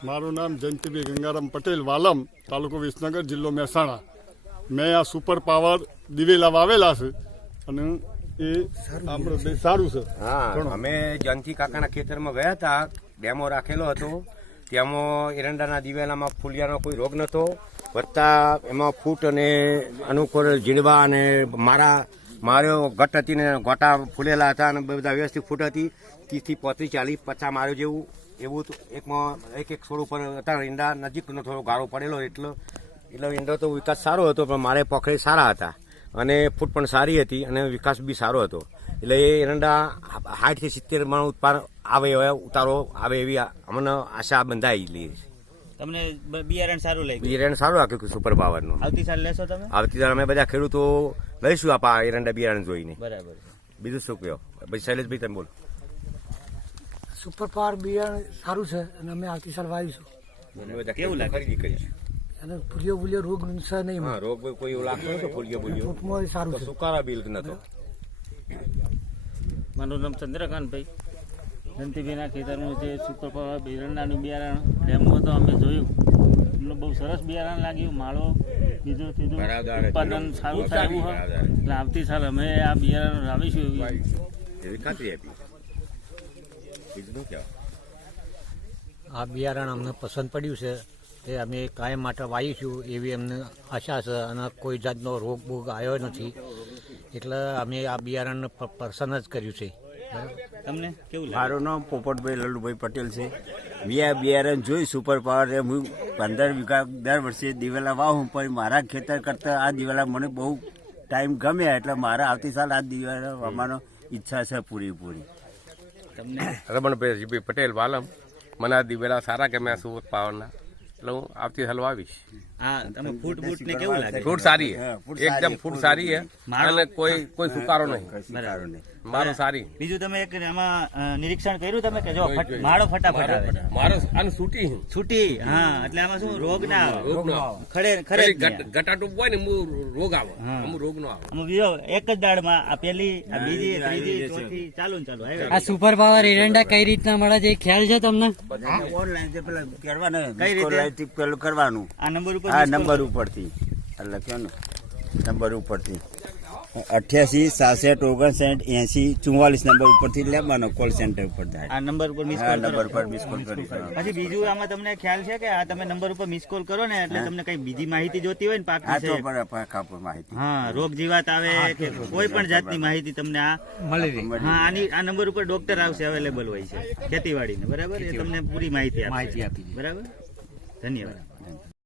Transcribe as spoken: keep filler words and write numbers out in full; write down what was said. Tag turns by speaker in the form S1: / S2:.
S1: મારું નામ જયંતિભાઈ ગંગારામ પટેલ, વાલમ, તાલુકો વિસનગર, જિલ્લો મહેસાણા. મેં આ સુપર પાવર દિવેલા વાવેલા છે અને એ આપણે સારું છે.
S2: હા, અમે જયંતિ કાકાના ખેતરમાં ગયા હતા, ડેમો રાખેલો હતો. તેમાં એરંડાના દિવેલામાં ફૂલિયાનો કોઈ રોગ નહોતો. વત્તા એમાં ફૂટ અને અનુકૂળ ઝીંડવા અને મારા માર્યો ઘટ હતી ને ગોટા ફૂલેલા હતા અને બધા વ્યવસ્થિત ફૂટ હતી. ત્રીસથી પોત્રીસ ચાલીસ પચાસ માર્યો જેવું એવું એકમાં એક એક છોડ ઉપર હતા. ઈંડા નજીકનો થોડો ગાળો પડેલો એટલો એટલે ઈંડો તો વિકાસ સારો હતો, પણ મારે પોખરે સારા હતા અને ફૂટ પણ સારી હતી અને વિકાસ બી સારો હતો. એટલે એ એરંડા સાઠથી સિત્તેર મણ ઉત્પાદન આવે ઉતારો આવે એવી અમને આશા બંધાયેલી છે.
S3: તમને બિયારણ સારું લાગ્યું?
S2: બિયારણ સારું રાખ્યું સુપર પાવરનું.
S3: આવતી સાલ લેશો તમે?
S2: આવતી સાલ અમે બધા ખેડૂતો લઈશું આપા એરંડા બિયારણ જોઈને.
S3: બરાબર.
S2: બીજું શું કહો ભાઈ? શૈલેષભાઈ તમે બોલો.
S4: સુપર પાવર બિયારણ સારું છે અને અમે આવતી સાલ વાવીશું.
S2: કેવું લાગે? ખરીદી કરીશું.
S4: અને ફૂલિયો ફૂલિયો રોગ નુકસાન નહીં.
S2: હા, રોગ કોઈ એવું લાગતો નતો. ફૂલિયો ફૂલિયો
S4: ફૂટમાં સારું છે.
S2: સુકારા બિલ નતો.
S3: મારું નામ ચંદ્રકાંતભાઈ. જયંતિભાઈના ખેતરનું જે સુપર પાવર બિયારણનું બિયારણ ડેમો તો અમે જોયું. અમને બહુ સરસ બિયારણ લાગ્યું. માળો બીજું ત્રીજું ઉત્પાદન સારું થાય એવું હોય. એટલે આવતી સાલ અમે આ બિયારણ વાવીશું
S2: એવી ખાતરી આપી. બીજું શું કહેવાય?
S5: આ બિયારણ અમને પસંદ પડ્યું છે એ અમે કાયમ માટે વાવીશું એવી અમને આશા છે અને કોઈ જાતનો રોગ બોગ આવ્યો નથી એટલે અમે આ બિયારણ પસંદ જ કર્યું છે.
S3: તમને કેવું લાગે?
S6: મારું નામ પોપટભાઈ લલ્લુભાઈ પટેલ છે. મેં આ બિયારણ જોઈ સુપર પાવર. હું પંદર વીઘા દર વર્ષે દિવેલા વાવું, પણ મારા ખેતર કરતાં આ દિવેલા મને બહુ ટાઈમ ગમ્યા એટલે મારા આવતી સાલ આ દિવેલા વાવવાનો ઈચ્છા છે પૂરેપૂરી.
S3: તમને
S7: રમણભાઈ પટેલ, વાલમ. મને આ દિવેલા સારા ગમ્યા સુપર પાવરના, એટલે હું આવતી સાલ વાવીશ.
S3: હા, તમે ફૂટ બૂટ ને કેવું લાગે?
S7: ફૂટ સારી હે, એકદમ ફૂટ સારી હે અને કોઈ કોઈ સુકારો નહીં.
S6: સારું નહીં.
S7: મારો સારી.
S3: બીજું તમે એક આમાં અ, નિરીક્ષણ કર્યું તમે કે જો ફટ- માળો ફટાફટ આવે છે.
S7: મારો આને છૂટી હે.
S3: છૂટી. હા, એટલે આમાં શું રોગ ના આવે.
S7: રોગ નો આવે.
S3: ખડે ખડે જ નહીં.
S7: ગટાટુપ હોય ને અમુ રોગ આવે,
S3: હા.
S7: અમુ રોગ નો આવે.
S3: આમાં બીજો એક જ દાળમાં આ પેલી આ બીજી ત્રીજી ચોથી ચાલુ ને ચાલુ આવે.
S8: આ સુપર પાવર એરંડા કઈ રીતના મળે છે એ ખ્યાલ છે તમને?
S6: ઓનલાઈન જે પેલા કરવાના
S3: કઈ રીતે?
S6: લાઈટ પેલું કરવાનું
S3: આ નંબર ઉપર
S6: આ
S3: miss call
S6: નંબર
S3: કરો.
S6: ઉપરથી લખ્યો ને નંબર ઉપરથી અઠ્યાસી સાસઠ ઓગણસાઠ એસી ચુમ્માલીસ નંબર ઉપરથી લેવાનો કોલ સેન્ટર ઉપર જાય.
S3: આ નંબર ઉપર મિસ
S6: આ
S3: કોલ
S6: નંબર
S3: કરો.
S6: પર મિસ કોલ કરી
S3: પછી બીજું આમાં તમને ખ્યાલ છે કે આ તમે નંબર ઉપર મિસ કોલ કરો ને એટલે તમને કઈ બીજી માહિતી જોતી હોય ને
S6: આ
S3: પાકની
S6: તો
S3: છે,
S6: પર કાપડ માહિતી
S3: હા, રોગ જીવાત આવે કે કોઈ પણ જાતની માહિતી તમને આ
S5: મળી રહી.
S3: હા આની આ નંબર ઉપર ડોક્ટર આવશે, અવેલેબલ હોય છે ખેતીવાડીને. બરાબર, એ તમને પૂરી માહિતી આપશે.
S5: માહિતી આપી.
S3: બરાબર, ધન્યવાદ.